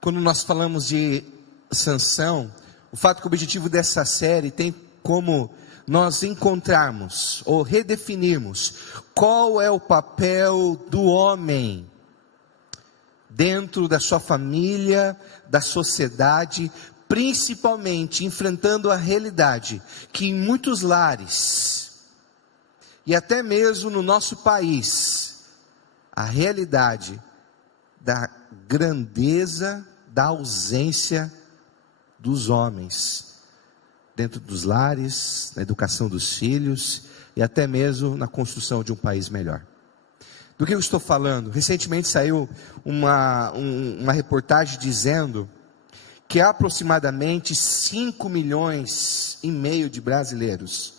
Quando nós falamos de Sansão, o fato que o objetivo dessa série tem como nós encontrarmos ou redefinirmos qual é o papel do homem dentro da sua família, da sociedade, principalmente enfrentando a realidade que em muitos lares e até mesmo no nosso país, a realidade da grandeza da ausência dos homens dentro dos lares, na educação dos filhos e até mesmo na construção de um país melhor. Do que eu estou falando? Recentemente saiu uma reportagem dizendo que aproximadamente 5,5 milhões de brasileiros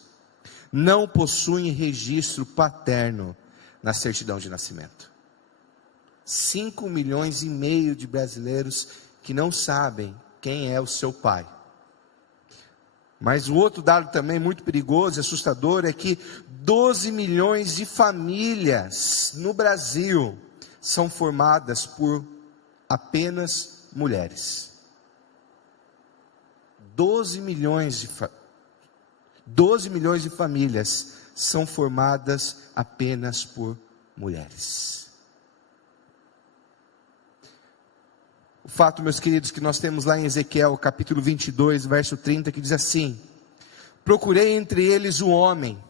não possuem registro paterno na certidão de nascimento. 5,5 milhões de brasileiros que não sabem quem é o seu pai. Mas o outro dado também muito perigoso e assustador é que 12 milhões de famílias no Brasil são formadas por apenas mulheres. 12 milhões de famílias são formadas apenas por mulheres. O fato, meus queridos, que nós temos lá em Ezequiel, capítulo 22, verso 30, que diz assim: procurei entre eles um homem,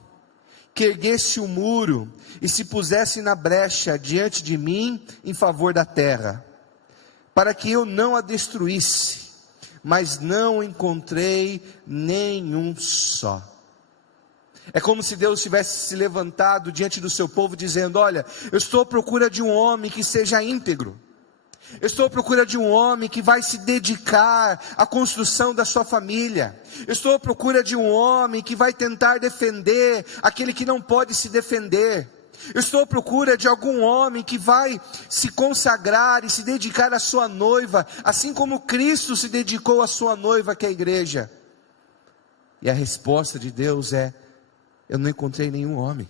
que erguesse o muro, e se pusesse na brecha diante de mim, em favor da terra, para que eu não a destruísse, mas não encontrei nenhum só. É como se Deus tivesse se levantado diante do seu povo, dizendo: olha, eu estou à procura de um homem que seja íntegro. Eu estou à procura de um homem que vai se dedicar à construção da sua família. Eu estou à procura de um homem que vai tentar defender aquele que não pode se defender. Eu estou à procura de algum homem que vai se consagrar e se dedicar à sua noiva, assim como Cristo se dedicou à sua noiva, que é a igreja. E a resposta de Deus é: eu não encontrei nenhum homem.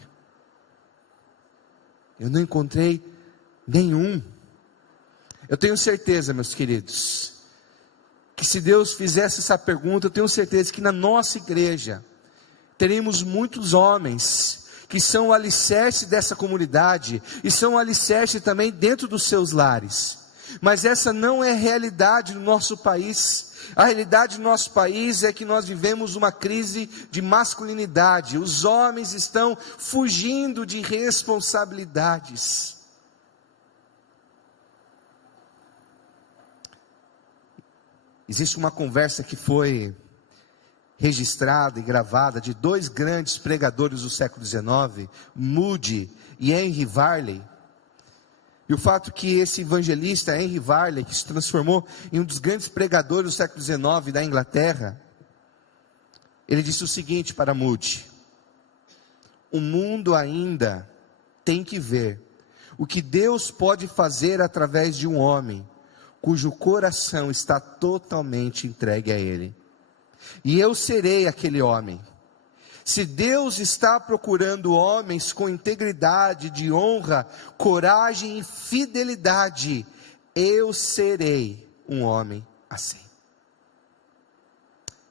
Eu não encontrei nenhum. Eu tenho certeza, meus queridos, que se Deus fizesse essa pergunta, eu tenho certeza que na nossa igreja teremos muitos homens que são o alicerce dessa comunidade e são o alicerce também dentro dos seus lares. Mas essa não é a realidade do nosso país. A realidade do nosso país é que nós vivemos uma crise de masculinidade. Os homens estão fugindo de responsabilidades. Existe uma conversa que foi registrada e gravada de dois grandes pregadores do século XIX, Moody e Henry Varley. E o fato que esse evangelista Henry Varley, que se transformou em um dos grandes pregadores do século XIX da Inglaterra, ele disse o seguinte para Moody: o mundo ainda tem que ver o que Deus pode fazer através de um homem cujo coração está totalmente entregue a Ele. E eu serei aquele homem. Se Deus está procurando homens com integridade, de honra, coragem e fidelidade, eu serei um homem assim.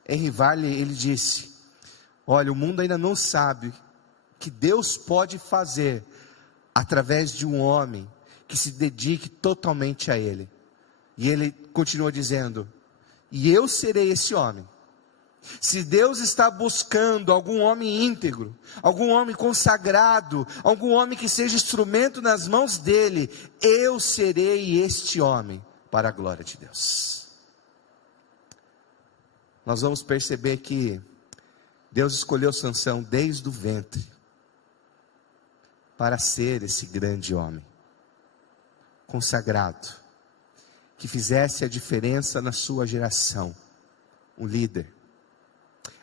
Henry Varley, ele disse: olha, o mundo ainda não sabe o que Deus pode fazer através de um homem que se dedique totalmente a Ele. E ele continua dizendo: e eu serei esse homem. Se Deus está buscando algum homem íntegro, algum homem consagrado, algum homem que seja instrumento nas mãos dele, eu serei este homem para a glória de Deus. Nós vamos perceber que Deus escolheu Sansão desde o ventre para ser esse grande homem consagrado, que fizesse a diferença na sua geração, um líder.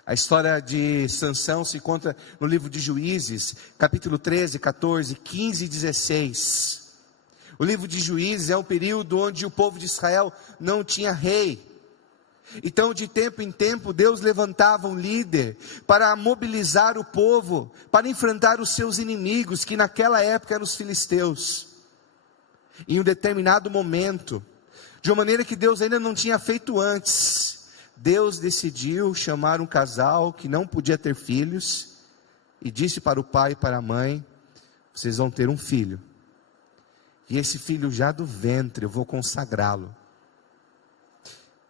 A história de Sansão se encontra no livro de Juízes, capítulo 13, 14, 15 e 16. O livro de Juízes é um período onde o povo de Israel não tinha rei. Então, de tempo em tempo, Deus levantava um líder para mobilizar o povo, para enfrentar os seus inimigos, que naquela época eram os filisteus. Em um determinado momento, de uma maneira que Deus ainda não tinha feito antes. Deus decidiu chamar um casal que não podia ter filhos, e disse para o pai e para a mãe: vocês vão ter um filho, e esse filho já do ventre eu vou consagrá-lo.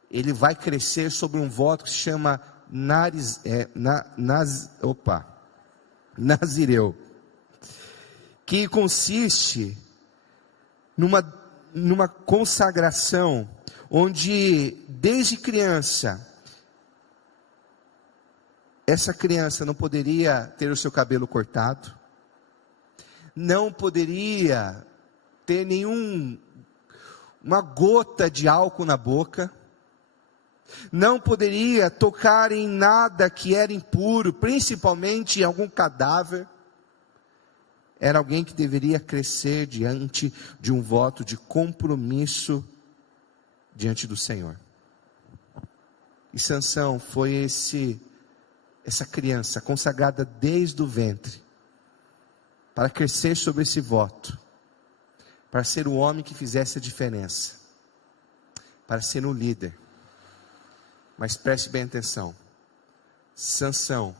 Ele vai crescer sobre um voto que se chama Nazireu, que consiste numa consagração, onde desde criança, essa criança não poderia ter o seu cabelo cortado, não poderia ter uma gota de álcool na boca, não poderia tocar em nada que era impuro, principalmente em algum cadáver. Era alguém que deveria crescer diante de um voto de compromisso diante do Senhor. E Sansão foi essa criança consagrada desde o ventre, para crescer sobre esse voto, para ser o homem que fizesse a diferença, para ser um líder. Mas preste bem atenção, Sansão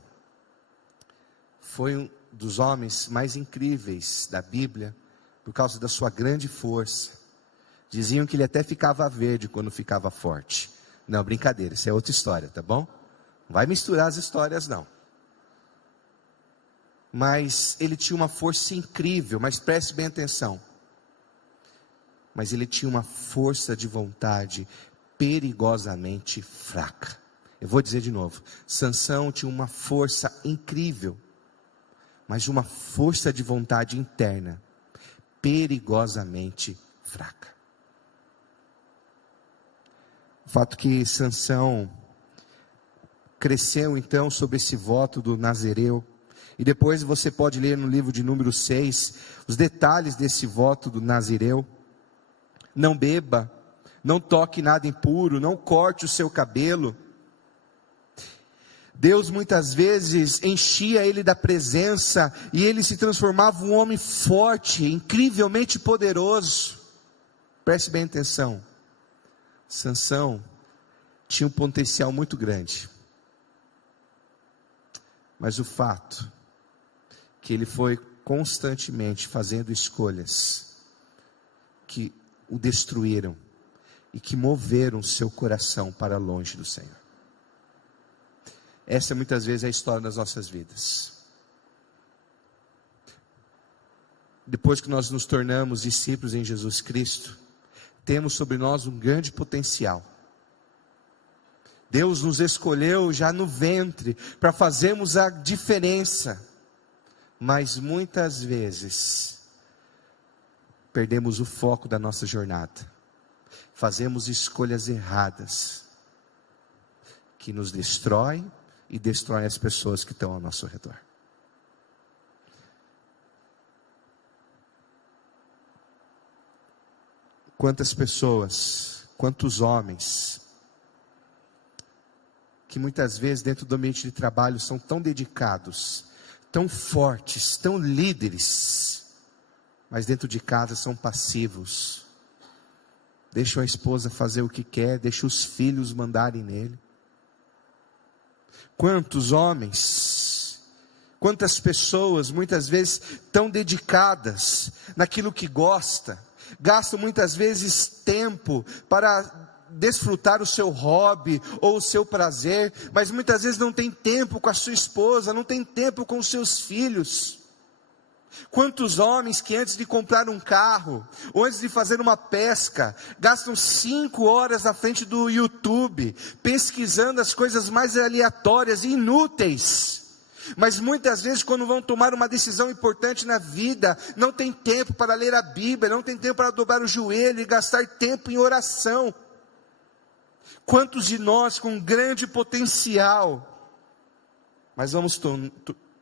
foi um dos homens mais incríveis da Bíblia, por causa da sua grande força. Diziam que ele até ficava verde quando ficava forte. Não, brincadeira, isso é outra história, tá bom? Não vai misturar as histórias não. Mas ele tinha uma força incrível, mas preste bem atenção. Mas ele tinha uma força de vontade perigosamente fraca. Eu vou dizer de novo, Sansão tinha uma força incrível, mas uma força de vontade interna perigosamente fraca. O fato que Sansão cresceu então sob esse voto do Nazireu, e depois você pode ler no livro de Números 6, os detalhes desse voto do Nazireu. Não beba, não toque nada impuro, não corte o seu cabelo. Deus muitas vezes enchia ele da presença, e ele se transformava um homem forte, incrivelmente poderoso. Preste bem atenção, Sansão tinha um potencial muito grande, mas o fato que ele foi constantemente fazendo escolhas que o destruíram, e que moveram seu coração para longe do Senhor. Essa muitas vezes é a história das nossas vidas. Depois que nós nos tornamos discípulos em Jesus Cristo, temos sobre nós um grande potencial. Deus nos escolheu já no ventre para fazermos a diferença, mas muitas vezes perdemos o foco da nossa jornada, fazemos escolhas erradas, que nos destroem e destroem as pessoas que estão ao nosso redor. Quantas pessoas, quantos homens, que muitas vezes dentro do ambiente de trabalho são tão dedicados, tão fortes, tão líderes, mas dentro de casa são passivos, deixam a esposa fazer o que quer, deixam os filhos mandarem nele. Quantos homens, quantas pessoas muitas vezes tão dedicadas naquilo que gosta, gastam muitas vezes tempo para desfrutar o seu hobby ou o seu prazer, mas muitas vezes não tem tempo com a sua esposa, não tem tempo com os seus filhos. Quantos homens que antes de comprar um carro, ou antes de fazer uma pesca, gastam 5 horas na frente do YouTube, pesquisando as coisas mais aleatórias e inúteis, mas muitas vezes quando vão tomar uma decisão importante na vida, não tem tempo para ler a Bíblia, não tem tempo para dobrar o joelho e gastar tempo em oração. Quantos de nós com grande potencial, mas vamos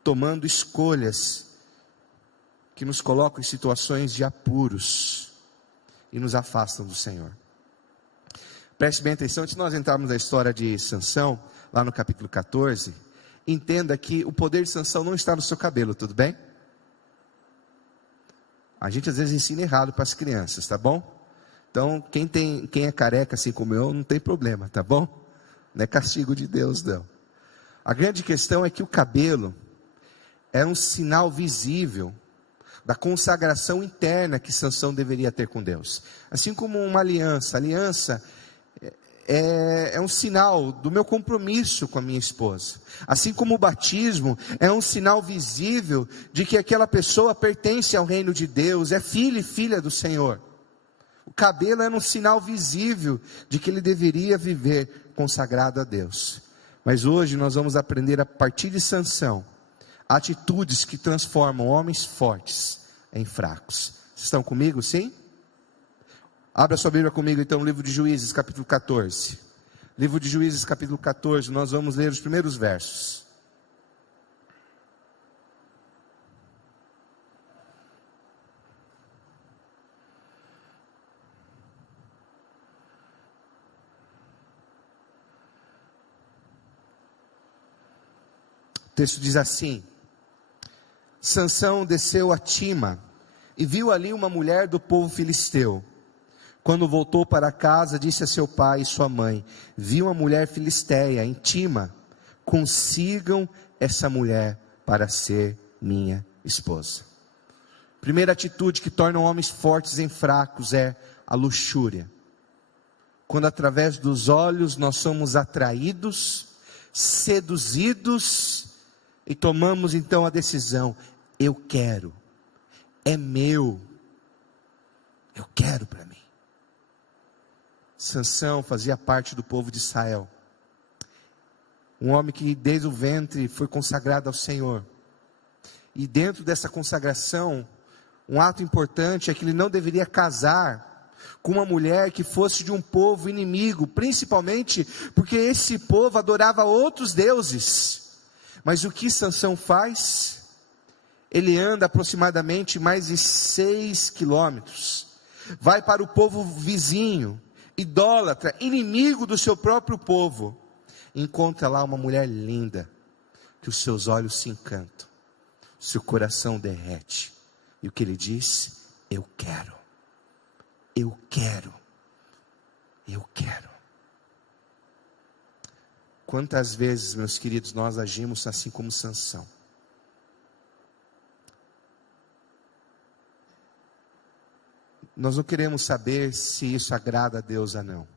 tomando escolhas que nos colocam em situações de apuros e nos afastam do Senhor. Preste bem atenção, antes de nós entrarmos na história de Sansão, lá no capítulo 14, entenda que o poder de Sansão não está no seu cabelo, tudo bem? A gente às vezes ensina errado para as crianças, tá bom? Então, quem é careca assim como eu, não tem problema, tá bom? Não é castigo de Deus, não. A grande questão é que o cabelo é um sinal visível da consagração interna que Sansão deveria ter com Deus. Assim como uma aliança. A aliança é um sinal do meu compromisso com a minha esposa. Assim como o batismo é um sinal visível de que aquela pessoa pertence ao reino de Deus, é filho e filha do Senhor. O cabelo era um sinal visível de que ele deveria viver consagrado a Deus. Mas hoje nós vamos aprender a partir de Sansão, atitudes que transformam homens fortes em fracos. Vocês estão comigo, sim? Abra sua Bíblia comigo então no livro de Juízes, capítulo 14. Livro de Juízes, capítulo 14, nós vamos ler os primeiros versos. O texto diz assim: Sansão desceu a Tima e viu ali uma mulher do povo filisteu. Quando voltou para casa, disse a seu pai e sua mãe: vi uma mulher filisteia em Tima, consigam essa mulher para ser minha esposa. Primeira atitude que torna homens fortes em fracos é a luxúria. Quando através dos olhos nós somos atraídos, seduzidos e tomamos então a decisão: eu quero, é meu, eu quero para mim. Sansão fazia parte do povo de Israel, um homem que desde o ventre foi consagrado ao Senhor, e dentro dessa consagração, um ato importante é que ele não deveria casar com uma mulher que fosse de um povo inimigo, principalmente porque esse povo adorava outros deuses. Mas o que Sansão faz? Ele anda aproximadamente mais de 6 quilômetros, vai para o povo vizinho, idólatra, inimigo do seu próprio povo, encontra lá uma mulher linda, que os seus olhos se encantam, seu coração derrete, e o que ele diz? Eu quero, eu quero, eu quero. Quantas vezes, meus queridos, nós agimos assim como Sansão? Nós não queremos saber se isso agrada a Deus ou não.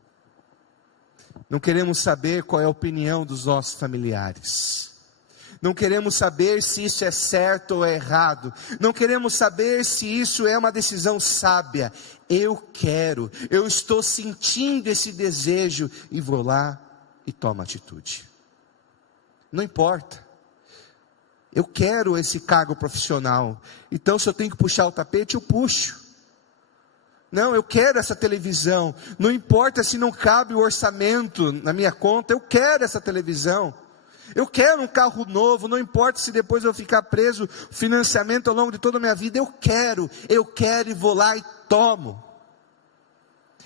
Não queremos saber qual é a opinião dos nossos familiares. Não queremos saber se isso é certo ou é errado. Não queremos saber se isso é uma decisão sábia. Eu quero, eu estou sentindo esse desejo e vou lá e tomo atitude. Não importa. Eu quero esse cargo profissional. Então se eu tenho que puxar o tapete, eu puxo. Não, eu quero essa televisão. Não importa se não cabe o orçamento na minha conta, eu quero essa televisão. Eu quero um carro novo, não importa se depois eu ficar preso financiamento ao longo de toda a minha vida. Eu quero e vou lá e tomo.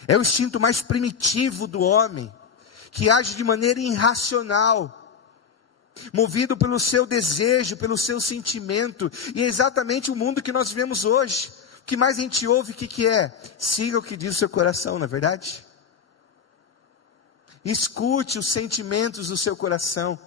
É o instinto mais primitivo do homem, que age de maneira irracional, movido pelo seu desejo, pelo seu sentimento. E é exatamente o mundo que nós vivemos hoje. O que mais a gente ouve, o que é? Siga o que diz o seu coração, não é verdade? Escute os sentimentos do seu coração.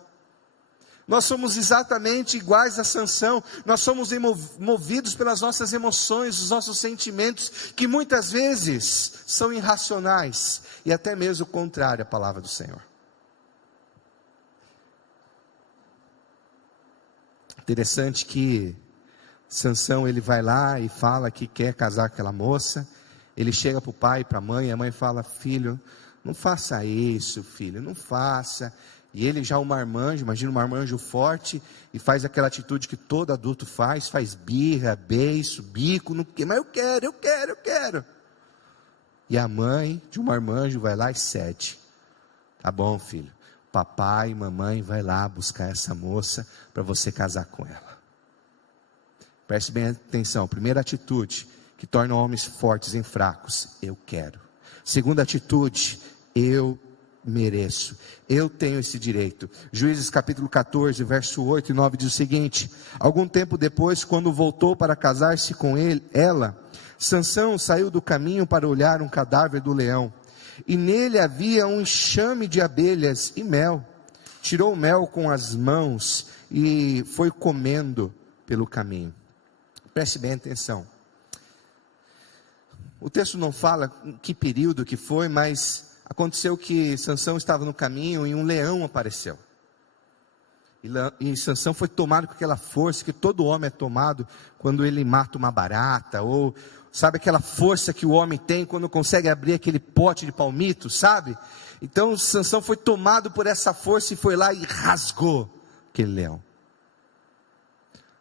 Nós somos exatamente iguais a Sansão. Nós somos movidos pelas nossas emoções, os nossos sentimentos, que muitas vezes são irracionais, e até mesmo o contrário à palavra do Senhor. Interessante que Sansão, ele vai lá e fala que quer casar com aquela moça. Ele chega para o pai e para a mãe fala: filho, não faça isso, filho, não faça. E ele já um marmanjo, imagina um marmanjo forte, e faz aquela atitude que todo adulto faz birra, beiço, bico, não, mas eu quero. E a mãe de um marmanjo vai lá e cede: tá bom, filho, papai e mamãe vai lá buscar essa moça para você casar com ela. Preste bem atenção. Primeira atitude que torna homens fortes em fracos: eu quero. Segunda atitude: eu mereço, eu tenho esse direito. Juízes capítulo 14, verso 8 e 9 diz o seguinte: algum tempo depois, quando voltou para casar-se com ela, Sansão saiu do caminho para olhar um cadáver do leão, e nele havia um enxame de abelhas e mel. Tirou o mel com as mãos e foi comendo pelo caminho. Preste bem atenção. O texto não fala que período que foi, mas aconteceu que Sansão estava no caminho e um leão apareceu. E Sansão foi tomado com aquela força que todo homem é tomado quando ele mata uma barata, ou sabe aquela força que o homem tem quando consegue abrir aquele pote de palmito, sabe? Então Sansão foi tomado por essa força e foi lá e rasgou aquele leão.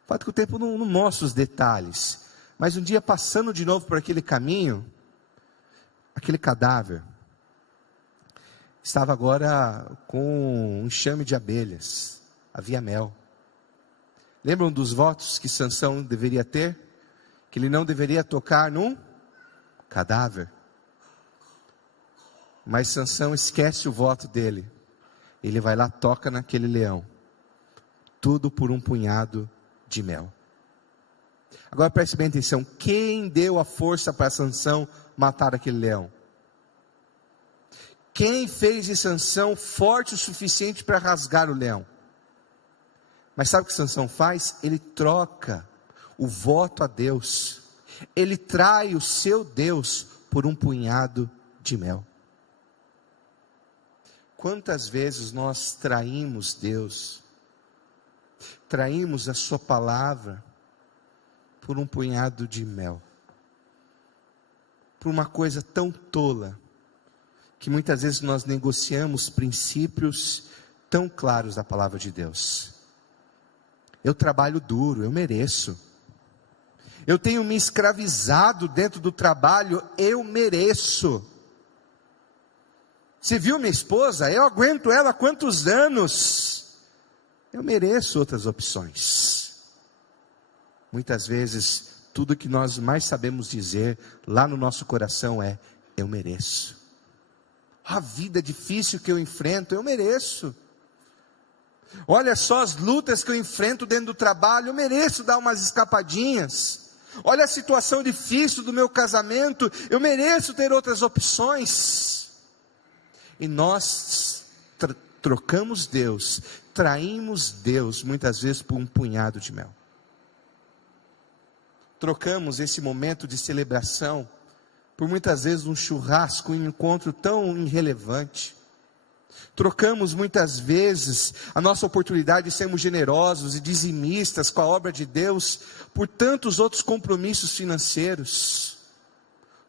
O fato é que o tempo não mostra os detalhes, mas um dia passando de novo por aquele caminho, aquele cadáver estava agora com um enxame de abelhas, havia mel. Lembram dos votos que Sansão deveria ter? Que ele não deveria tocar num cadáver. Mas Sansão esquece o voto dele. Ele vai lá, toca naquele leão. Tudo por um punhado de mel. Agora preste bem atenção. Quem deu a força para Sansão matar aquele leão? Quem fez de Sansão forte o suficiente para rasgar o leão? Mas sabe o que Sansão faz? Ele troca o voto a Deus. Ele trai o seu Deus por um punhado de mel. Quantas vezes nós traímos Deus? Traímos a sua palavra por um punhado de mel. Por uma coisa tão tola, que muitas vezes nós negociamos princípios tão claros da palavra de Deus. Eu trabalho duro, eu mereço. Eu tenho me escravizado dentro do trabalho, eu mereço. Você viu minha esposa? Eu aguento ela há quantos anos? Eu mereço outras opções. Muitas vezes, tudo que nós mais sabemos dizer lá no nosso coração é: eu mereço. A vida difícil que eu enfrento, eu mereço. Olha só as lutas que eu enfrento dentro do trabalho, eu mereço dar umas escapadinhas. Olha a situação difícil do meu casamento, eu mereço ter outras opções. E nós trocamos Deus, traímos Deus muitas vezes por um punhado de mel. Trocamos esse momento de celebração por muitas vezes um churrasco, um encontro tão irrelevante. Trocamos muitas vezes a nossa oportunidade de sermos generosos e dizimistas com a obra de Deus por tantos outros compromissos financeiros.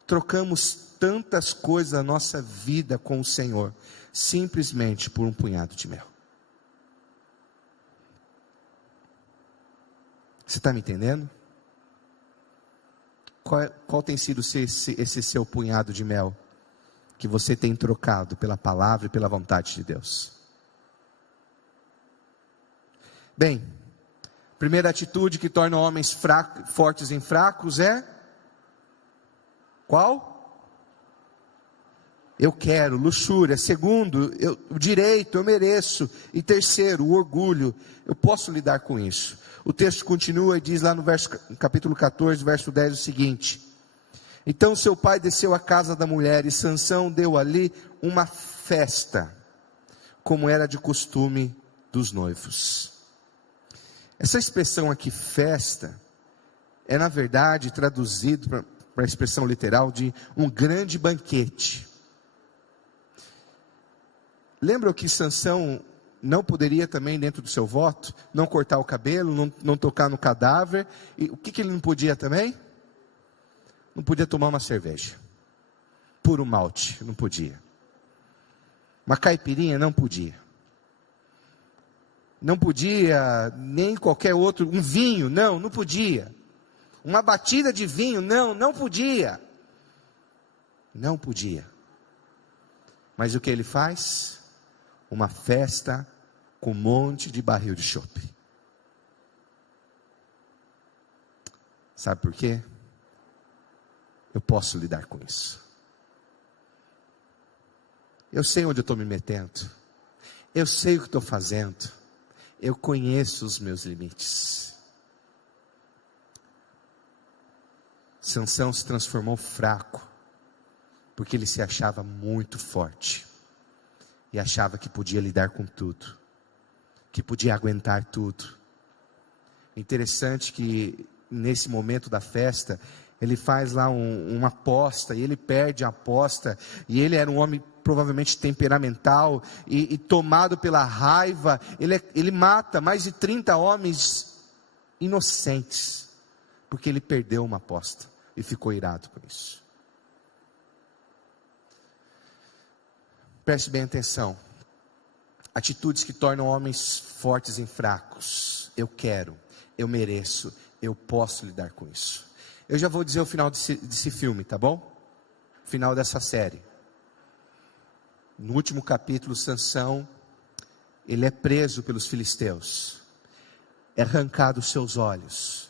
Trocamos tantas coisas da nossa vida com o Senhor, simplesmente por um punhado de mel. Você está me entendendo? Qual tem sido esse seu punhado de mel que você tem trocado pela palavra e pela vontade de Deus? Bem, primeira atitude que torna homens fortes em fracos é qual? Eu quero, luxúria. Segundo, o direito, eu mereço. E terceiro, o orgulho, eu posso lidar com isso. O texto continua e diz lá no capítulo 14, verso 10 o seguinte: então seu pai desceu à casa da mulher e Sansão deu ali uma festa, como era de costume dos noivos. Essa expressão aqui, festa, é na verdade traduzido para a expressão literal de um grande banquete. Lembra que Sansão não poderia também, dentro do seu voto, não cortar o cabelo, não tocar no cadáver? E o que ele não podia também? Não podia tomar uma cerveja, puro malte, não podia. Uma caipirinha, não podia. Não podia nem qualquer outro, um vinho, não podia. Uma batida de vinho, não podia. Não podia. Mas o que ele faz? Uma festa com um monte de barril de chope. Sabe por quê? Eu posso lidar com isso. Eu sei onde eu estou me metendo. Eu sei o que estou fazendo. Eu conheço os meus limites. Sansão se transformou fraco, porque ele se achava muito forte. E achava que podia lidar com tudo. Que podia aguentar tudo. Interessante que nesse momento da festa, ele faz lá uma aposta, e ele perde a aposta, e ele era um homem provavelmente temperamental, e tomado pela raiva, ele mata mais de 30 homens inocentes, porque ele perdeu uma aposta, e ficou irado com isso. Preste bem atenção, atitudes que tornam homens fortes em fracos. Eu quero, eu mereço, eu posso lidar com isso. Eu já vou dizer o final desse filme, tá bom? Final dessa série. No último capítulo, Sansão, ele é preso pelos filisteus. É arrancado os seus olhos.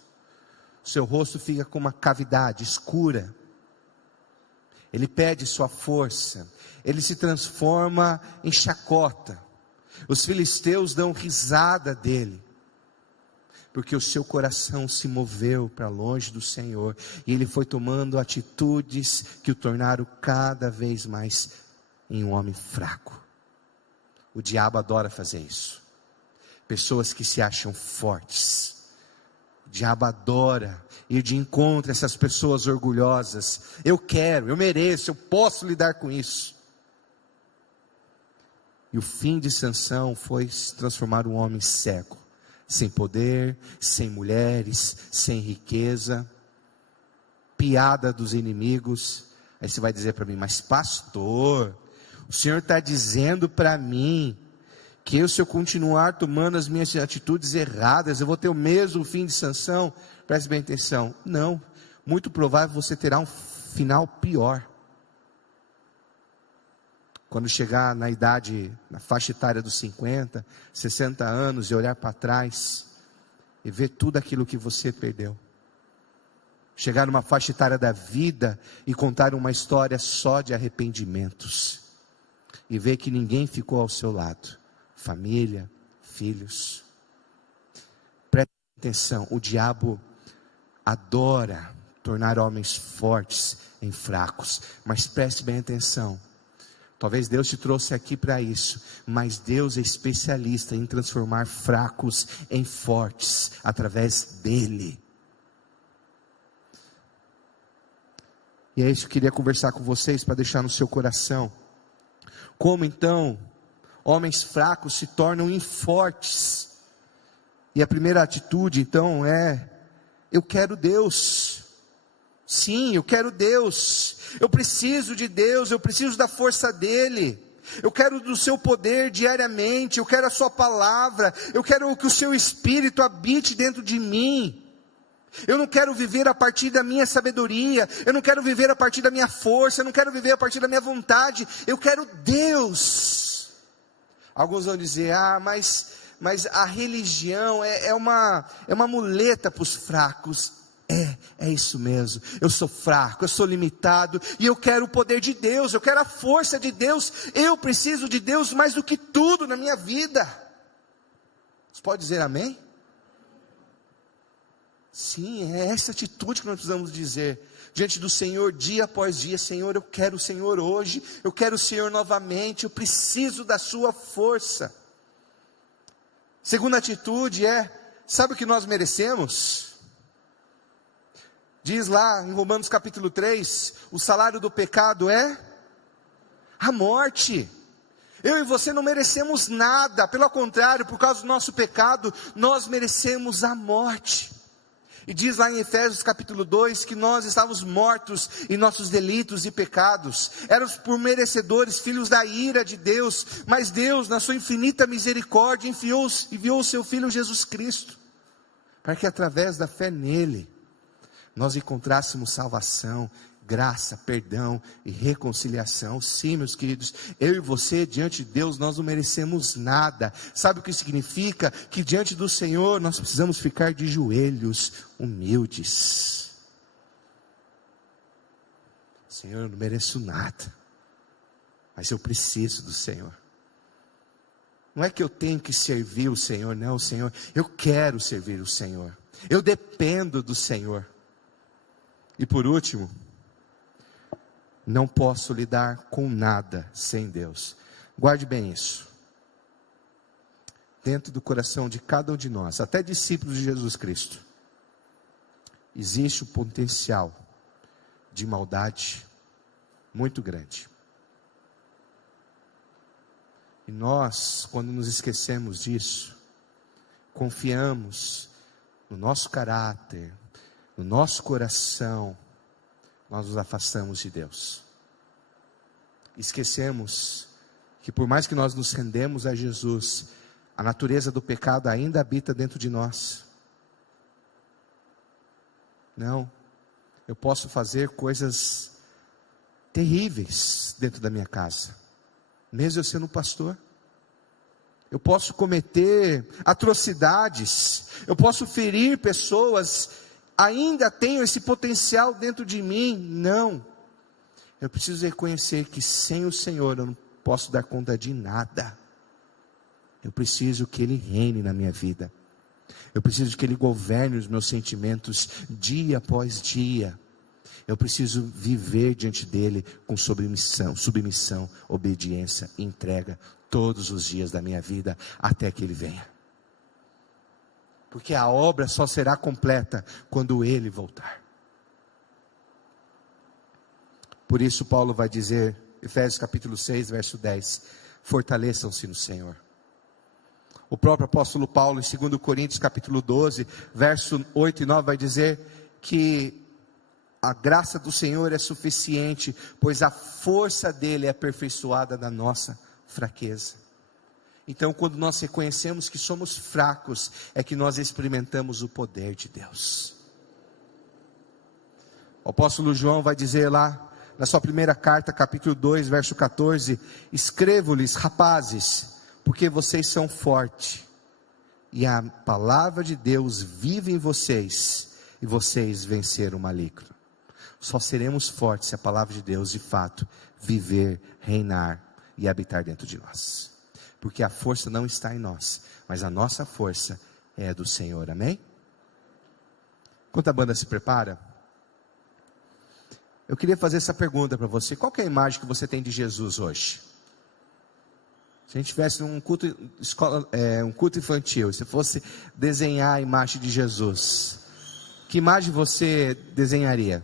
Seu rosto fica com uma cavidade escura. Ele perde sua força. Ele se transforma em chacota. Os filisteus dão risada dele, porque o seu coração se moveu para longe do Senhor, e ele foi tomando atitudes que o tornaram cada vez mais em um homem fraco. O diabo adora fazer isso. Pessoas que se acham fortes. O diabo adora ir de encontro a essas pessoas orgulhosas. Eu quero, eu mereço, eu posso lidar com isso. E o fim de Sansão foi se transformar um homem cego, sem poder, sem mulheres, sem riqueza, piada dos inimigos. Aí você vai dizer para mim, mas pastor, o senhor está dizendo para mim que se eu continuar tomando as minhas atitudes erradas, eu vou ter o mesmo fim de Sansão? Preste bem atenção, não, muito provável você terá um final pior. Quando chegar na idade, na faixa etária dos 50, 60 anos, e olhar para trás, e ver tudo aquilo que você perdeu. Chegar numa faixa etária da vida, e contar uma história só de arrependimentos. E ver que ninguém ficou ao seu lado. Família, filhos. Preste atenção, o diabo adora tornar homens fortes em fracos. Mas preste bem atenção. Talvez Deus te trouxe aqui para isso, mas Deus é especialista em transformar fracos em fortes, através dEle. E é isso que eu queria conversar com vocês, para deixar no seu coração. Como então, homens fracos se tornam fortes. E a primeira atitude então é, eu quero Deus. Sim, eu quero Deus. Eu preciso de Deus, eu preciso da força dEle. Eu quero do seu poder diariamente, eu quero a sua palavra, eu quero que o seu Espírito habite dentro de mim. Eu não quero viver a partir da minha sabedoria, eu não quero viver a partir da minha força, eu não quero viver a partir da minha vontade, eu quero Deus. Alguns vão dizer, mas a religião é uma muleta para os fracos. É isso mesmo, eu sou fraco, eu sou limitado, e eu quero o poder de Deus, eu quero a força de Deus, eu preciso de Deus mais do que tudo na minha vida. Você pode dizer amém? Sim, é essa atitude que nós precisamos dizer, diante do Senhor, dia após dia. Senhor, eu quero o Senhor hoje, eu quero o Senhor novamente, eu preciso da sua força. Segunda atitude sabe o que nós merecemos? Diz lá em Romanos capítulo 3, o salário do pecado é a morte. Eu e você não merecemos nada, pelo contrário, por causa do nosso pecado, nós merecemos a morte. E diz lá em Efésios capítulo 2, que nós estávamos mortos em nossos delitos e pecados, éramos por merecedores, filhos da ira de Deus, mas Deus, na sua infinita misericórdia, enviou o seu Filho Jesus Cristo, para que através da fé nele, nós encontrássemos salvação, graça, perdão e reconciliação. Sim, meus queridos, eu e você, diante de Deus, nós não merecemos nada. Sabe o que significa? Que diante do Senhor, nós precisamos ficar de joelhos, humildes. Senhor, eu não mereço nada. mas eu preciso do Senhor. Não é que eu tenho que servir o Senhor, não, Senhor, eu quero servir o Senhor. Eu dependo do Senhor. E por último, não posso lidar com nada sem Deus. Guarde bem isso. Dentro do coração de cada um de nós, até discípulos de Jesus Cristo, existe o potencial de maldade muito grande. E nós, quando nos esquecemos disso, confiamos no nosso caráter, no nosso coração, nós nos afastamos de Deus. Esquecemos que por mais que nós nos rendemos a Jesus, a natureza do pecado ainda habita dentro de nós. Não, eu posso fazer coisas terríveis dentro da minha casa, mesmo eu sendo pastor. Eu posso cometer atrocidades, eu posso ferir pessoas, ainda tenho esse potencial dentro de mim. Não, eu preciso reconhecer que sem o Senhor eu não posso dar conta de nada. Eu preciso que Ele reine na minha vida, eu preciso que Ele governe os meus sentimentos dia após dia. Eu preciso viver diante dEle com submissão, obediência e entrega todos os dias da minha vida, até que Ele venha. Porque a obra só será completa quando Ele voltar. Por isso Paulo vai dizer, Efésios capítulo 6, verso 10, fortaleçam-se no Senhor. O próprio apóstolo Paulo, em 2 Coríntios capítulo 12, verso 8 e 9, vai dizer que a graça do Senhor é suficiente, pois a força dele é aperfeiçoada na nossa fraqueza. Então, quando nós reconhecemos que somos fracos, é que nós experimentamos o poder de Deus. O apóstolo João vai dizer lá, na sua primeira carta, capítulo 2, verso 14, escrevo-lhes, rapazes, porque vocês são fortes, e a palavra de Deus vive em vocês, e vocês venceram o maligno. Só seremos fortes se a palavra de Deus, de fato, viver, reinar e habitar dentro de nós. Porque a força não está em nós, mas a nossa força é do Senhor, amém? Enquanto a banda se prepara, eu queria fazer essa pergunta para você. Qual que é a imagem que você tem de Jesus hoje? Se a gente tivesse um culto infantil, se fosse desenhar a imagem de Jesus, que imagem você desenharia?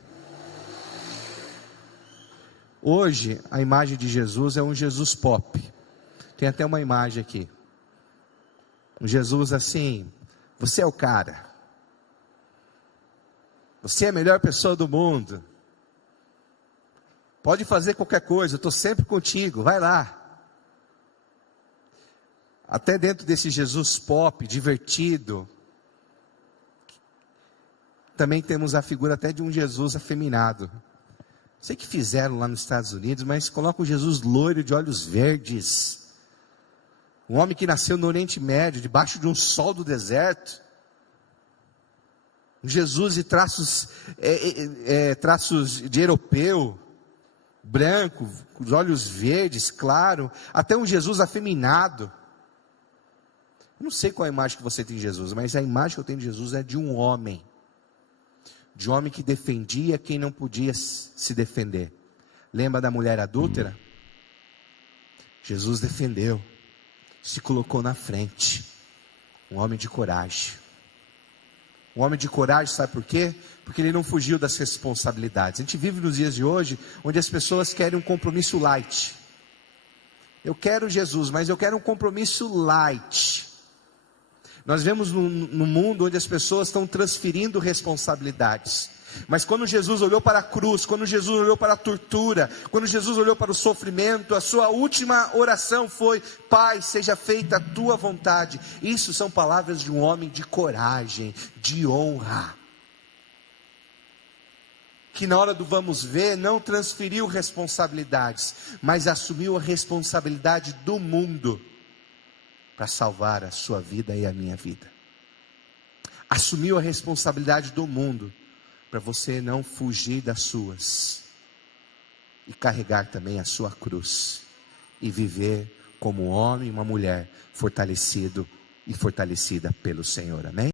Hoje, a imagem de Jesus é um Jesus pop. Tem até uma imagem aqui. Um Jesus assim, você é o cara. Você é a melhor pessoa do mundo. Pode fazer qualquer coisa, eu estou sempre contigo, vai lá. Até dentro desse Jesus pop, divertido, também temos a figura até de um Jesus afeminado. Sei que fizeram lá nos Estados Unidos, mas coloca o Jesus loiro de olhos verdes. Um homem que nasceu no Oriente Médio, debaixo de um sol do deserto. Um Jesus de traços de europeu, branco, com os olhos verdes, claro. Até um Jesus afeminado. Eu não sei qual a imagem que você tem de Jesus, mas a imagem que eu tenho de Jesus é de um homem. De um homem que defendia quem não podia se defender. Lembra da mulher adúltera? Jesus defendeu, se colocou na frente. Um homem de coragem. Um homem de coragem, sabe por quê? Porque ele não fugiu das responsabilidades. A gente vive nos dias de hoje, onde as pessoas querem um compromisso light. Eu quero Jesus, mas eu quero um compromisso light. Nós vemos no mundo onde as pessoas estão transferindo responsabilidades. Mas quando Jesus olhou para a cruz, quando Jesus olhou para a tortura, quando Jesus olhou para o sofrimento, a sua última oração foi: Pai, seja feita a tua vontade. Isso são palavras de um homem de coragem, de honra. Que na hora do vamos ver, não transferiu responsabilidades, mas assumiu a responsabilidade do mundo para salvar a sua vida e a minha vida. Assumiu a responsabilidade do mundo para você não fugir das suas e carregar também a sua cruz. e viver como um homem e uma mulher fortalecido e fortalecida pelo Senhor, amém?